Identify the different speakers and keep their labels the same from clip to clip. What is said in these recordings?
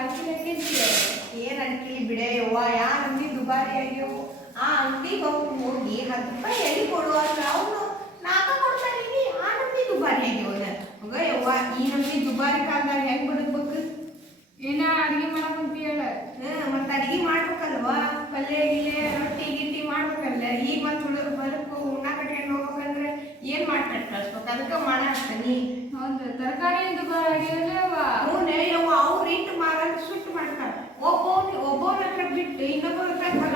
Speaker 1: ಏನ್ ಅಡ್ಕಿಲಿ ಬಿಡೆ ಯವ್ವ? ಯಾ ಅಂಗಡಿ ದುಬಾರಿ ಆಗ್ಯವು ಆ ಅಂಗಡಿಗೆ ಹೋಗಿ ಹೋಗಿ ಹತ್ತು ರೂಪಾಯಿ ಎಲ್ಲಿ ಕೊಡುವಾಗ ಅವನು ನಾಕ ಕೊಡ್ತಾನೆ. ಆ ನಮ್ದಿ ದುಬಾರಿ ಆಗ್ಯವ ಮಗ ಯವ್ವ, ಈ ನಮ್ದಿ ದುಬಾರಿ ಕಾಲದಾಗ ಹೆಂಗ್ ಬಿಡುತ್ತ de bem, não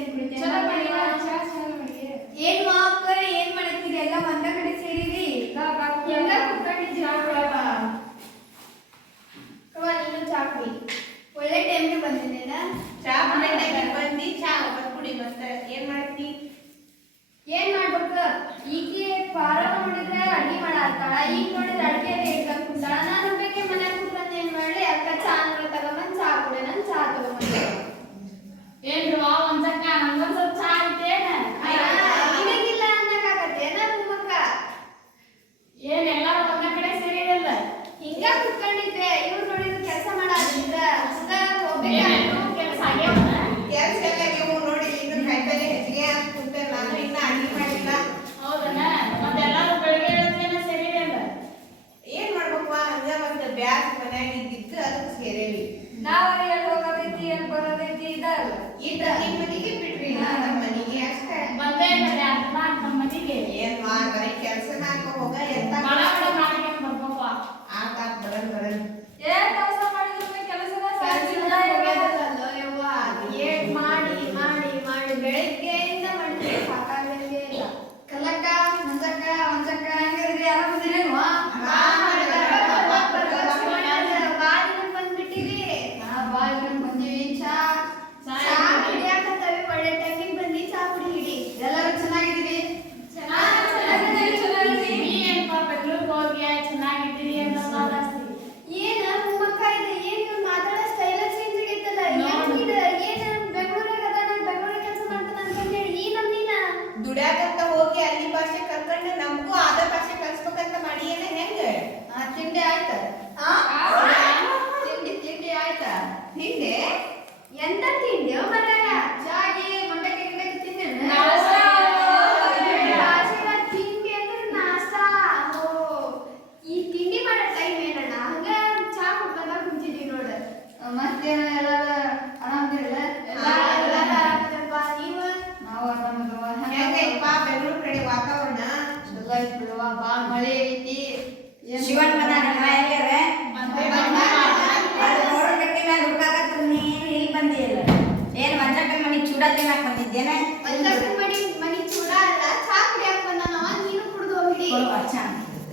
Speaker 1: నేను కృతజ్ఞ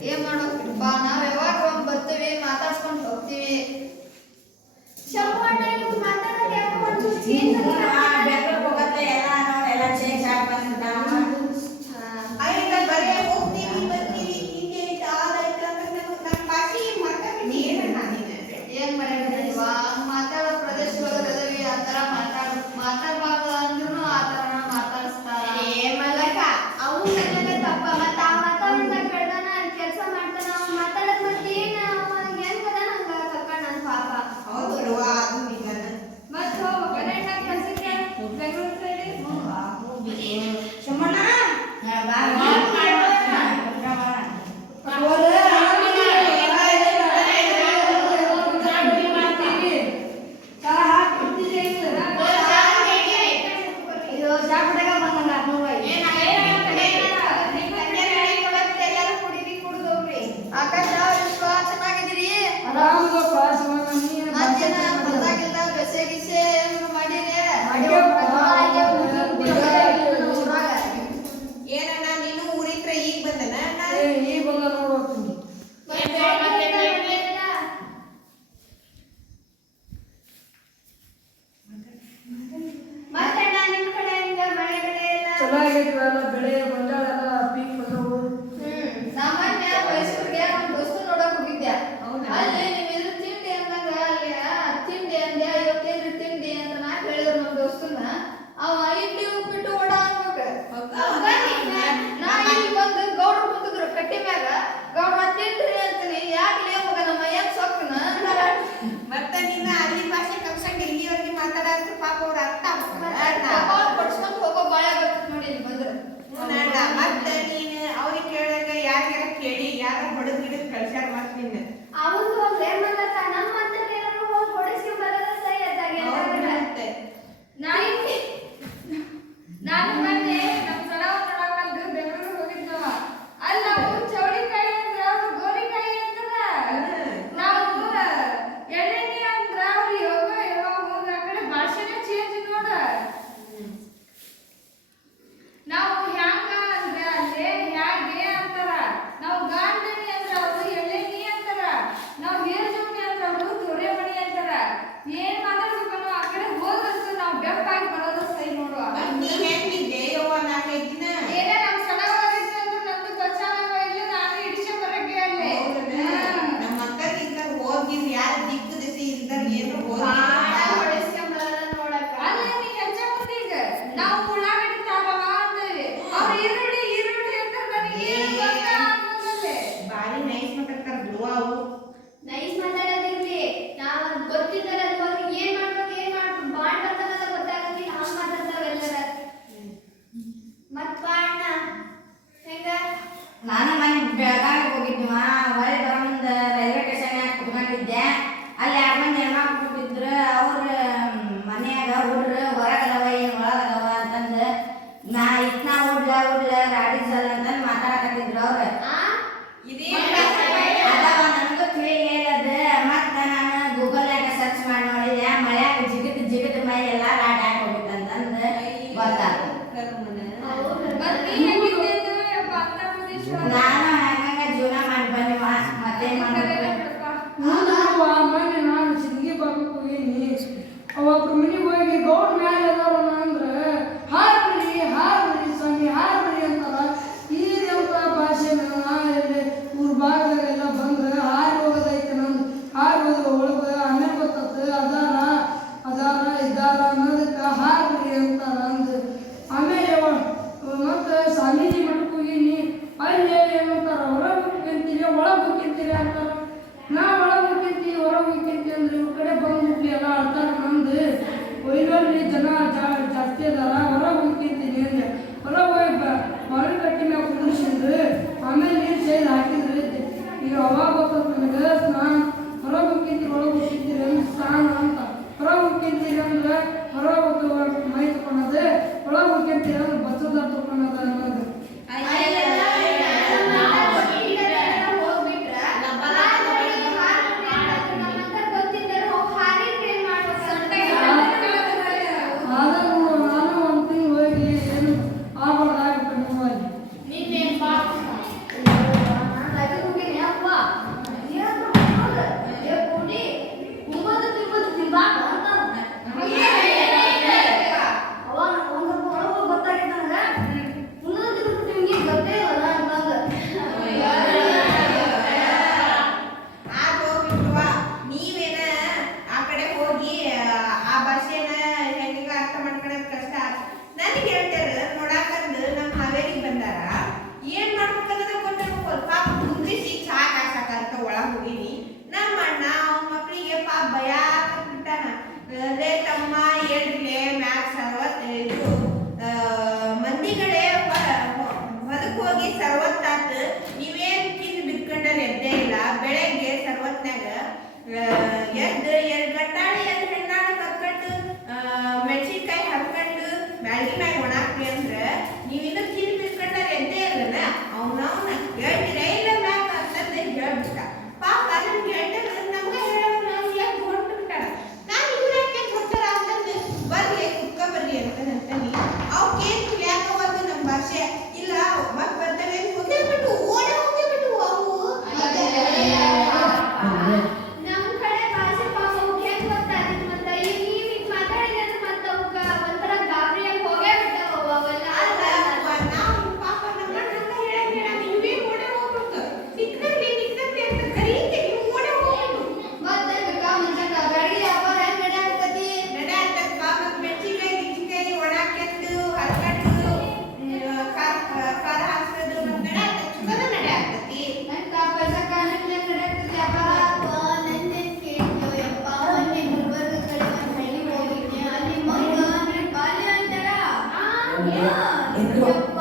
Speaker 1: એ માણસ પાન
Speaker 2: આવે पंजाब राइडिंग राजस्थान Entonces,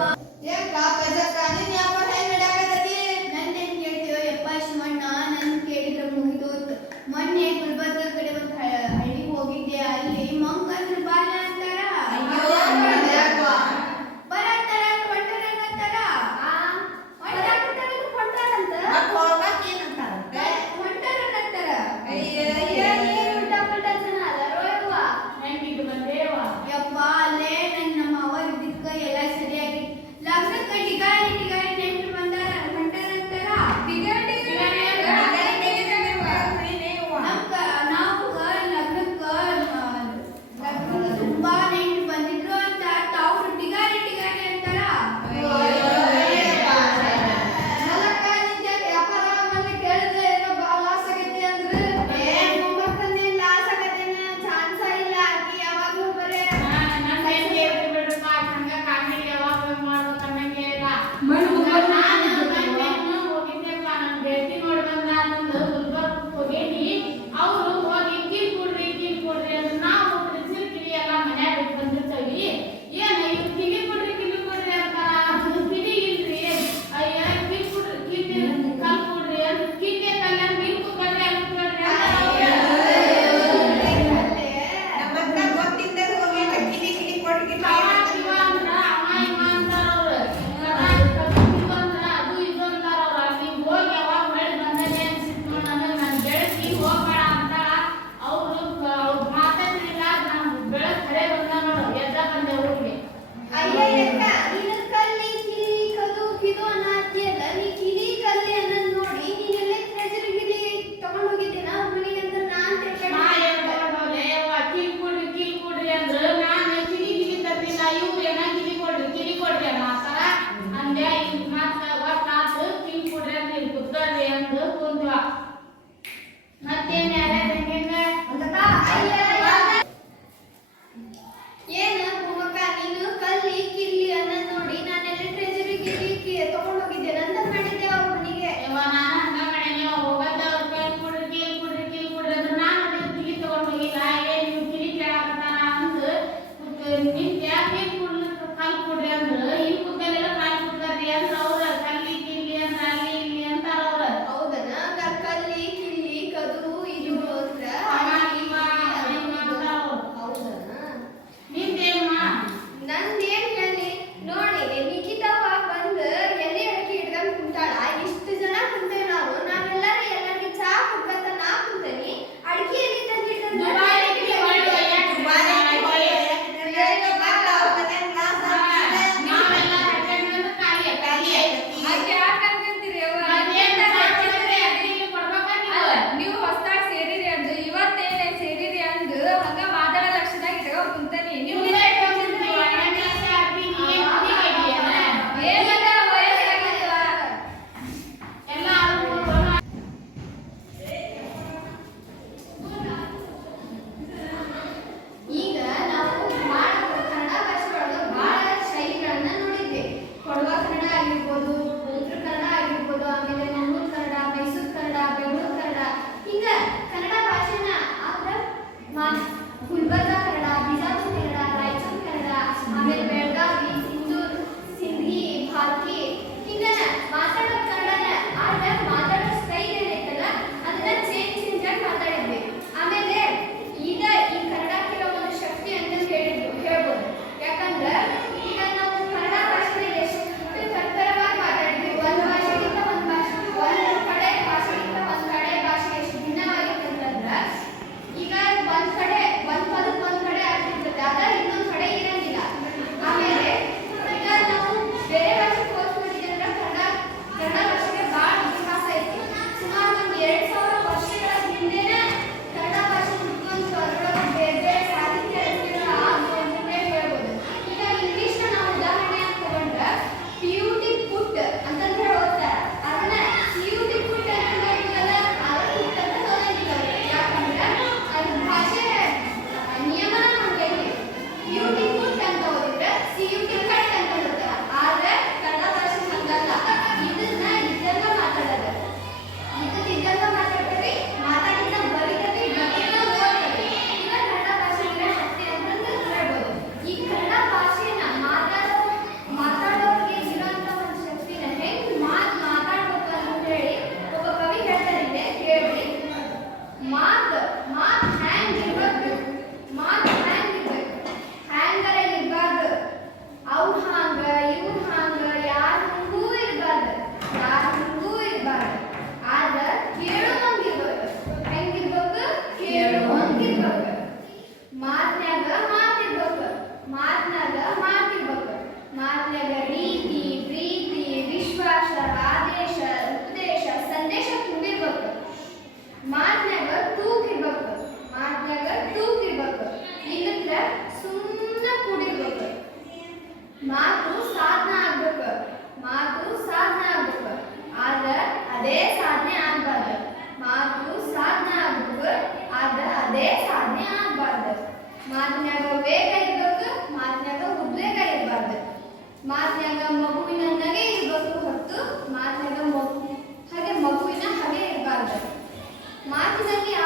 Speaker 2: 啊第在练
Speaker 1: 啊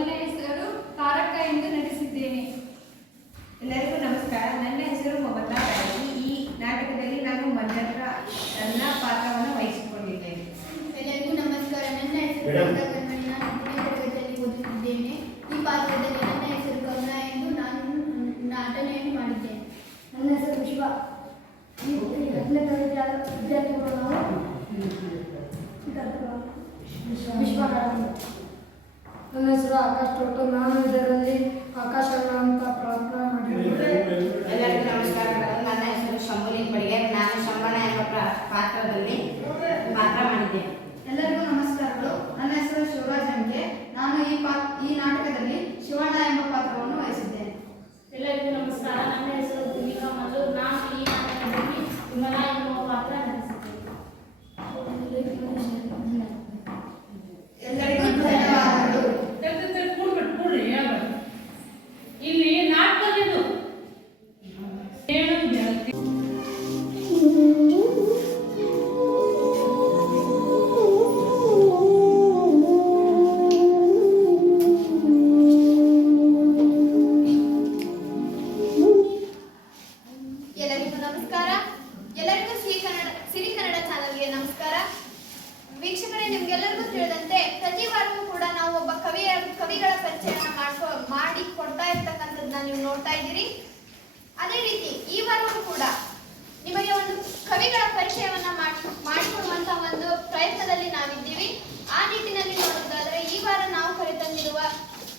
Speaker 1: ನೀವು
Speaker 3: ನೋಡ್ತಾ ಇದ್ದೀರಿ. ಅದೇ ರೀತಿ ಈ ಈವರೆಗೂ ಕೂಡ ನಿಮಗೆ ಒಂದು ಕವಿಗಳ ಪರಿಚಯವನ್ನ ಮಾಡಿಕೊಡುವಂತ ಒಂದು ಪ್ರಯತ್ನದಲ್ಲಿ ನಾವಿದ್ದೀವಿ. ಆ ನಿಟ್ಟಿನಲ್ಲಿ ನೋಡೋದಾದ್ರೆ ಈ ವಾರ ನಾವು ಕರೆತಂದಿರುವ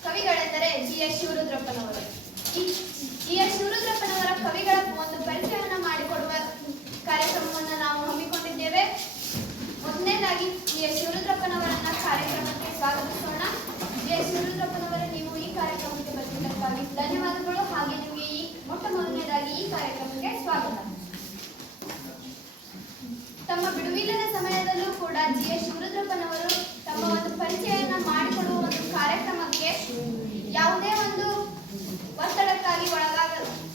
Speaker 3: ಕವಿಗಳೆಂದರೆ ಜಿ ಎಸ್ ಶಿವರುದ್ರಪ್ಪನವರು. ಜಿ ಎಸ್ ಶಿವರುದ್ರಪ್ಪನವರ ಕವಿಗಳ ಒಂದು ಪರಿಚಯವನ್ನ ಮಾಡಿಕೊಡುವ ಕಾರ್ಯಕ್ರಮವನ್ನು ನಾವು ಹಮ್ಮಿಕೊಂಡಿದ್ದೇವೆ. ಮೊದಲನೇದಾಗಿ ಜಿ ಎಸ್ ಶಿವರುದ್ರಪ್ಪನವರನ್ನ ಕಾರ್ಯಕ್ರಮಕ್ಕೆ ಸ್ವಾಗತಿಸೋಣ. ಕೆ ಶಿವರುದ್ರಪ್ಪನವರ ನೀವು ಈ ಕಾರ್ಯಕ್ರಮಕ್ಕೆ ಬಂದಿದ್ದಕ್ಕಾಗಿ ಧನ್ಯವಾದಗಳು. ಹಾಗೆ ನಿಮಗೆ ಈ ಮೊಟ್ಟ ಮೊದಲನೇದಾಗಿ ಈ ಕಾರ್ಯಕ್ರಮಕ್ಕೆ ಸ್ವಾಗತ. ತಮ್ಮ ಬಿಡುವಿಲ್ಲದ ಸಮಯದಲ್ಲೂ ಕೂಡ ಜಿ ಎಸ್ ಶಿವರುದ್ರಪ್ಪನವರು ತಮ್ಮ ಒಂದು ಪರಿಚಯವನ್ನು ಮಾಡಿಕೊಡುವ ಒಂದು ಕಾರ್ಯಕ್ರಮಕ್ಕೆ ಯಾವುದೇ ಒಂದು ಒತ್ತಡಕ್ಕಾಗಿ ಒಳಗಾಗ,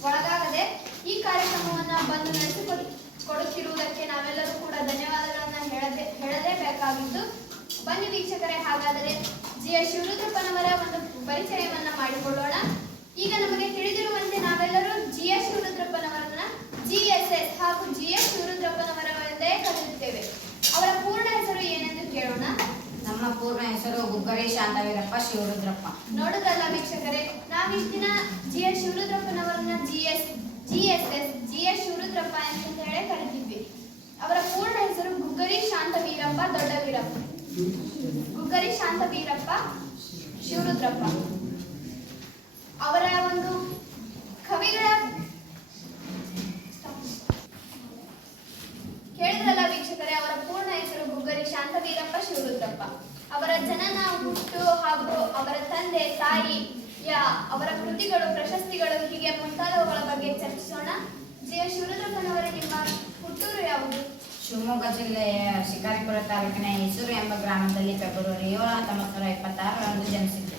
Speaker 3: ಒಳಗಾಗದೆ ಈ ಕಾರ್ಯಕ್ರಮವನ್ನು ಬಂದು ನಡೆಸಿಕೊಡುತ್ತಿರುವುದಕ್ಕೆ ನಾವೆಲ್ಲರೂ ಕೂಡ ಧನ್ಯವಾದಗಳನ್ನು ಹೇಳದೆ ಹೇಳಲೇಬೇಕಾಗಿತ್ತು ಬನ್ನಿ ವೀಕ್ಷಕರೇ, ಹಾಗಾದರೆ ಜಿ ಎಸ್ ಶಿವರುದ್ರಪ್ಪನವರ ಒಂದು ಪರಿಚಯವನ್ನ ಮಾಡಿಕೊಳ್ಳೋಣ. ಈಗ ನಮಗೆ ತಿಳಿದಿರುವಂತೆ ನಾವೆಲ್ಲರೂ ಜಿ ಎಸ್ ಶಿವರುದ್ರಪ್ಪನವರನ್ನ ಜಿ ಎಸ್ ಎಸ್ ಹಾಗೂ ಜಿ ಎಸ್ ಶಿವರುದ್ರಪ್ಪನವರವರೇ ಕರೆಯುತ್ತೇವೆ ಅವರ ಪೂರ್ಣ ಹೆಸರು ಏನೆಂದು ಕೇಳೋಣ.
Speaker 4: ನಮ್ಮ ಪೂರ್ಣ ಹೆಸರು ಗುಬ್ಬರಿ ಶಾಂತವೀರಪ್ಪ ಶಿವರುದ್ರಪ್ಪ.
Speaker 3: ನೋಡುದಲ್ಲ ವೀಕ್ಷಕರೇ ನಾವಿಷ್ಟಿನ ದಿನ G S ಶಿವರುದ್ರಪ್ಪನವರನ್ನ G S G S S G S Shivarudrappa ಅಂತ ಹೇಳಿ ಕರಿತಿದ್ವಿ ಅವರ ಪೂರ್ಣ ಹೆಸರು ಗುಗ್ಗರಿ ಶಾಂತವೀರಪ್ಪ ದೊಡ್ಡ ವೀರಪ್ಪ ಶಿವರುದ್ರಪ್ಪ. ಅವರ ಒಂದು ಕವಿಗಳ ಕೇಳಿದ್ರಲ್ಲ ವೀಕ್ಷಕರೇ, ಅವರ ಪೂರ್ಣ ಹೆಸರು ಗುಗ್ಗರಿ ಶಾಂತವೀರಪ್ಪ, ಶಿವರುದ್ರಪ್ಪ. ಅವರ ಜನನ ಹುಟ್ಟು ಹಾಗೂ ಅವರ ತಂದೆ, ತಾಯಿ, ಯ, ಅವರ ಕೃತಿಗಳು, ಪ್ರಶಸ್ತಿಗಳು ಹೀಗೆ ಮುಂತಾದವುಗಳ ಬಗ್ಗೆ ಚರ್ಚಿಸೋಣ. ಜಿ ಶಿವರುದ್ರಪ್ಪನವರ ನಿಮ್ಮ ಹುಟ್ಟೂರು ಯಾವುದು?
Speaker 4: ಶಿವಮೊಗ್ಗ ಜಿಲ್ಲೆಯ ಶಿಕಾರಿಪುರ ತಾಲೂಕಿನ ಯಶೂರು ಎಂಬ ಗ್ರಾಮದಲ್ಲಿ ಫೆಬ್ರವರಿ ಏಳು ಹತ್ತೊಂಬತ್ತು ನೂರ ಇಪ್ಪತ್ತಾರರಂದು ಜನಿಸಿದ್ದು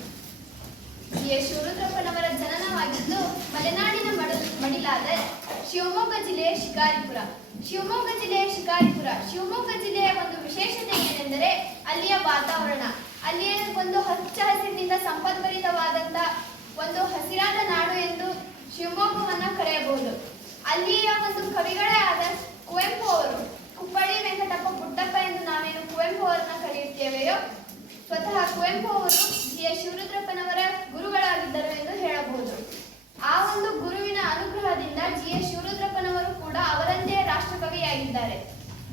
Speaker 3: ಯಶೂರುದ್ರಪ್ಪನವರ ಜನನವಾಗಿದ್ದು, ಮಲೆನಾಡಿನ ಮಡ, ಮಡಿಲಾದ ಶಿವಮೊಗ್ಗ ಜಿಲ್ಲೆಯ ಶಿಕಾರಿಪುರ. ಶಿವಮೊಗ್ಗ ಜಿಲ್ಲೆಯ ಶಿಕಾರಿಪುರ. ಶಿವಮೊಗ್ಗ ಜಿಲ್ಲೆಯ ಒಂದು ವಿಶೇಷತೆ ಏನೆಂದರೆ, ಅಲ್ಲಿಯ ವಾತಾವರಣ. ಅಲ್ಲಿಯ ಒಂದು ಹಚ್ಚ ಹಸಿರಿನಿಂದ ಸಂಪದ್ಭರಿತವಾದಂತ ಒಂದು ಹಸಿರಾದ ನಾಡು ಎಂದು ಶಿವಮೊಗ್ಗವನ್ನು ಕರೆಯಬಹುದು. ಅಲ್ಲಿಯ ಒಂದು ಕವಿಗಳೇ ಆದ ಕುವೆಂಪು ಅವರು ಕುಪ್ಪಳ್ಳಿ ವೆಂಕಟಪ್ಪ ಪುಟ್ಟಪ್ಪ ಎಂದು ನಾವೇನು ಕುವೆಂಪು ಅವರನ್ನ ಕರೆಯುತ್ತೇವೆಯೋ? ಸ್ವತಃ ಕುವೆಂಪು ಅವರು ಜಿ ಎಸ್ ಶಿವರುದ್ರಪ್ಪನವರ ಗುರುಗಳಾಗಿದ್ದರು ಎಂದು ಹೇಳಬಹುದು. ಆ ಒಂದು ಗುರುವಿನ ಅನುಗ್ರಹದಿಂದ ಜಿ ಎಸ್ ಶಿವರುದ್ರಪ್ಪನವರು ಕೂಡ ಅವರಂದೇ ರಾಷ್ಟ್ರಕವಿಯಾಗಿದ್ದಾರೆ.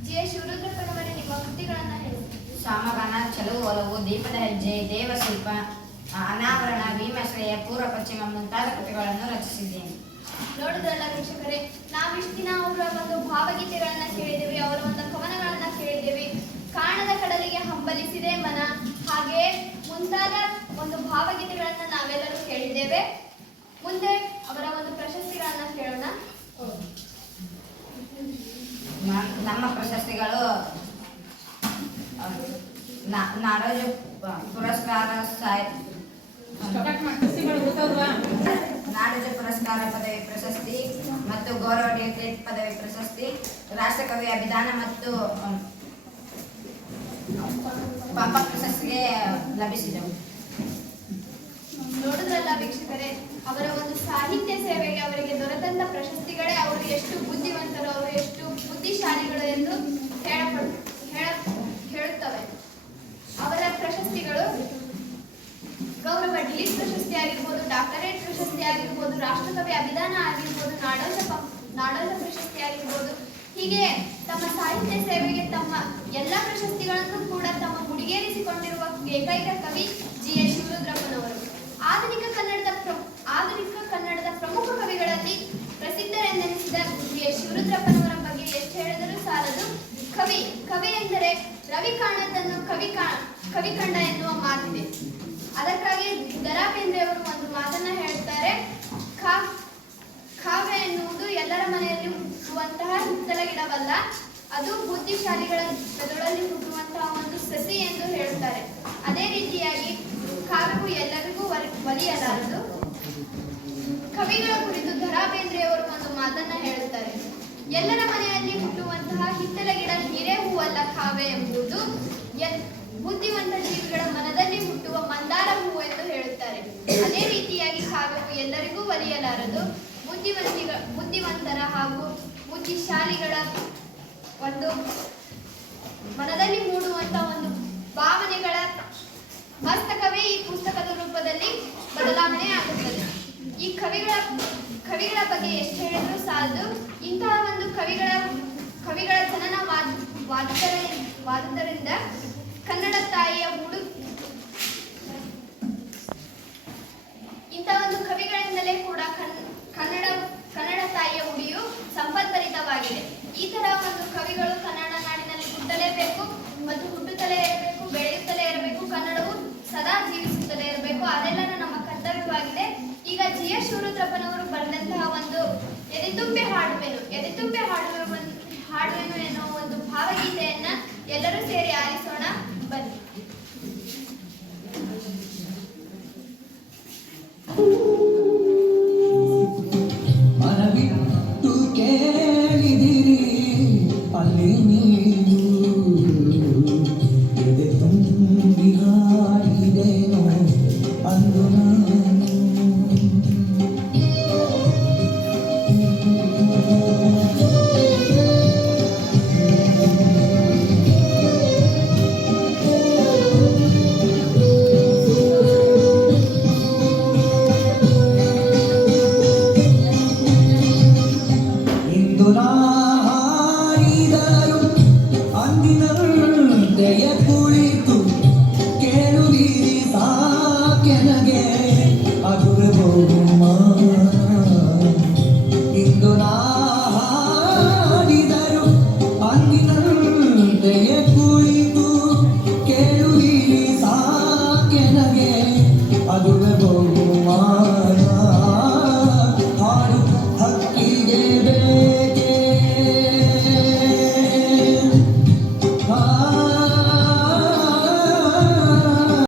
Speaker 3: ಜಿ ಎಸ್ ಶಿವರುದ್ರಪ್ಪನವರ, ನಿಮ್ಮ ಕೃತಿಗಳನ್ನ ಹೇಳಿ.
Speaker 4: ಶಾಮಗಾನ, ಚಲುವು, ಒಲವು, ದೀಪದ ಹೆಜ್ಜೆ, ದೇವಶಿಲ್ಪ, ಅನಾವರಣ, ಭೀಮಶ್ರೇಯ, ಪೂರ್ವ, ಪಶ್ಚಿಮ ಮುಂತಾದ ಕೃತಿಗಳನ್ನು ರಚಿಸಿದ್ದೇನೆ.
Speaker 3: ನೋಡಿದ್ರಲ್ಲ ವೀಕ್ಷಕರೇ, ನಾವಿಷ್ಟು ದಿನ ಅವರ ಒಂದು ಭಾವಗೀತೆಗಳನ್ನ ಕೇಳಿದ್ದೇವೆ, ಅವರ ಒಂದು ಕವನಗಳನ್ನ ಕೇಳಿದ್ದೇವೆ. ಕಾಣದ ಕಡಲಿಗೆ ಹಂಬಲಿಸಿದೆ ಮನ, ಹಾಗೆ ಮುಂತಾದ ಒಂದು ಭಾವಗೀತೆಗಳನ್ನ ನಾವೆಲ್ಲರೂ ಕೇಳಿದ್ದೇವೆ. ಮುಂದೆ ಅವರ ಒಂದು ಪ್ರಶಸ್ತಿಗಳನ್ನ ಕೇಳೋಣ.
Speaker 4: ನಮ್ಮ ಪ್ರಶಸ್ತಿಗಳು ನಾಡೋಜ, ಪುರಸ್ಕಾರ ಸಾಹಿತ್ಯ ನಾಡೋಜ ಪುರಸ್ಕಾರ ಪದವಿ ಪ್ರಶಸ್ತಿ ಮತ್ತು ಗೌರವ ಡಿಗ್ರೇಟ್ ಪದವಿ ಪ್ರಶಸ್ತಿ, ರಾಷ್ಟ್ರಕವಿ ಅಭಿದಾನ ಮತ್ತು ಪಾಪ ಪ್ರಶಸ್ತಿಗೆ ಲಭಿಸಿದವು
Speaker 3: ನೋಡಿದ್ರಲ್ಲ ವೀಕ್ಷಕರೇ, ಅವರ ಒಂದು ಸಾಹಿತ್ಯ ಸೇವೆಗೆ ಅವರಿಗೆ ದೊರೆತಂತ ಪ್ರಶಸ್ತಿಗಳೇ ಅವರು ಎಷ್ಟು ಬುದ್ಧಿವಂತರು, ಅವರು ಎಷ್ಟು ಬುದ್ಧಿಶಾಲಿಗಳು ಎಂದು ಹೇಳಪಡ್ ಹೇಳ ಹೇಳುತ್ತವೆ ಅವರ ಪ್ರಶಸ್ತಿಗಳು ಗೌರವ ಡಿಲೀಟ್ ಪ್ರಶಸ್ತಿ ಆಗಿರ್ಬೋದು ಡಾಕ್ಟರೇಟ್ ಪ್ರಶಸ್ತಿ ಆಗಿರ್ಬೋದು ರಾಷ್ಟ್ರಕವಿ ಅಭಿದಾನ ಆಗಿರ್ಬೋದು, ನಾಡೋಜ ನಾಡೋಜ ಪ್ರಶಸ್ತಿ ಆಗಿರ್ಬೋದು ಹೀಗೆ ತಮ್ಮ ಸಾಹಿತ್ಯ ಸೇವೆಗೆ ತಮ್ಮ ಎಲ್ಲ ಪ್ರಶಸ್ತಿಗಳನ್ನು ಕೂಡ ತಮ್ಮ ಮುಡಿಗೇರಿಸಿಕೊಂಡಿರುವ ಏಕೈಕ ಕವಿ ಜಿ ಎಸ್ ಶಿವರುದ್ರಪ್ಪನವರು. ಆಧುನಿಕ ಕನ್ನಡದ ಆಧುನಿಕ ಕನ್ನಡದ ಪ್ರಮುಖ ಕವಿಗಳಲ್ಲಿ ಪ್ರಸಿದ್ಧರೆಂದೆನಿಸಿದ ಜಿ ಎಸ್ ಶಿವರುದ್ರಪ್ಪನವರ ಬಗ್ಗೆ ಎಷ್ಟು ಹೇಳಿದರೂ ಸಾಲದು. ಕವಿ ಕವಿ ಎಂದರೆ ರವಿ ಕಾಣದನ್ನು ಕವಿ ಕಾ ಕವಿ ಕಂಡ ಎನ್ನುವ ಮಾತಿದೆ. ಅದಕ್ಕಾಗಿ ದರಾ ಬೇಂದ್ರೆ ಅವರು ಒಂದು ಮಾತನ್ನ ಹೇಳ್ತಾರೆ. ಕಾವ್ಯ ಎನ್ನುವುದು ಎಲ್ಲರ ಮನೆಯಲ್ಲಿ ಹುಟ್ಟುವಂತಹ ಹಿತ್ತಲ ಗಿಡವಲ್ಲ, ಅದು ಬುದ್ಧಿಶಾಲಿಗಳ ಜೊತೆಗಳಲ್ಲಿ ಹುಟ್ಟುವಂತಹ ಒಂದು ಸಸಿ ಎಂದು ಹೇಳುತ್ತಾರೆ. ಅದೇ ರೀತಿಯಾಗಿ ಕಾವ್ಯವು ಎಲ್ಲರಿಗೂ ಒಲಿಯಲಾರದು. ಕವಿಗಳ ಕುರಿತು ದರಾ ಬೇಂದ್ರೆಯವರು ಒಂದು ಮಾತನ್ನ ಹೇಳುತ್ತಾರೆ. ಎಲ್ಲರ ಮನೆಯಲ್ಲಿ ಹುಟ್ಟುವಂತಹ ಹಿತ್ತಲ ಗಿಡ ಹಿರೇ ಹೂವಲ್ಲ ಕಾವ್ಯ ಎಂಬುದು ಬುದ್ಧಿವಂತ ಜೀವಿಗಳ ಮನದಲ್ಲಿ ಹುಟ್ಟುವ ಮಂದಾರ ಹೂವು ಎಂದು ಹೇಳುತ್ತಾರೆ ಅದೇ ರೀತಿಯಾಗಿ ಕಾವ್ಯವು ಎಲ್ಲರಿಗೂ ಒಲಿಯಲಾರದು ಬುದ್ಧಿವಂತಿಗ, ಬುದ್ಧಿವಂತರ ಹಾಗೂ ಬುದ್ಧಿಶಾಲಿಗಳ ಒಂದು ಮನದಲ್ಲಿ ಮೂಡುವಂತ ಒಂದು ಭಾವನೆಗಳ ಮಸ್ತಕವೇ ಈ ಪುಸ್ತಕದ ರೂಪದಲ್ಲಿ ಬದಲಾವಣೆ ಆಗುತ್ತದೆ. ಈ ಕವಿಗಳ ಕವಿಗಳ ಬಗ್ಗೆ ಎಷ್ಟು ಹೇಳಿದ್ರು ಸಾಲದು. ಇಂತಹ ಒಂದು ಕವಿಗಳ ಕವಿಗಳ ಜನನ ವಾದ ವಾದದ್ದರಿಂದ ಕನ್ನಡ ತಾಯಿಯ ಹುಡು ಇಂಥ ಒಂದು ಕವಿಗಳಿಂದಲೇ ಕೂಡ ಕನ್- ಕನ್ನಡ ತಾಯಿಯ ಉಡಿಯು ಸಂಪದ್ಭರಿತವಾಗಿದೆ ಈ ತರ ಒಂದು ಕವಿಗಳು ಕನ್ನಡ ನಾಡಿನಲ್ಲಿ ಹುಟ್ಟಲೇಬೇಕು ಮತ್ತು ಹುಟ್ಟುತ್ತಲೇ ಇರಬೇಕು, ಬೆಳೆಯುತ್ತಲೇ ಇರಬೇಕು, ಕನ್ನಡವು ಸದಾ ಜೀವಿಸುತ್ತಲೇ ಇರಬೇಕು, ಅದೆಲ್ಲನೂ ನಮ್ಮ ಕರ್ತವ್ಯವಾಗಿದೆ. ಈಗ ಜಿ ಎಸ್ ಶಿವರುದ್ರಪ್ಪನವರು ಬರೆದಂತಹ ಒಂದು ಎದೆತುಂಬೆ ಹಾಡುವೆನು, ಎದೆತುಂಬೆ ಹಾಡುವೆ, ಹಾಡುವೆನು ಎನ್ನುವ ಒಂದು ಭಾವಗೀತೆಯನ್ನ ಎಲ್ಲರೂ ಸೇರಿ ಆಲಿಸೋಣ.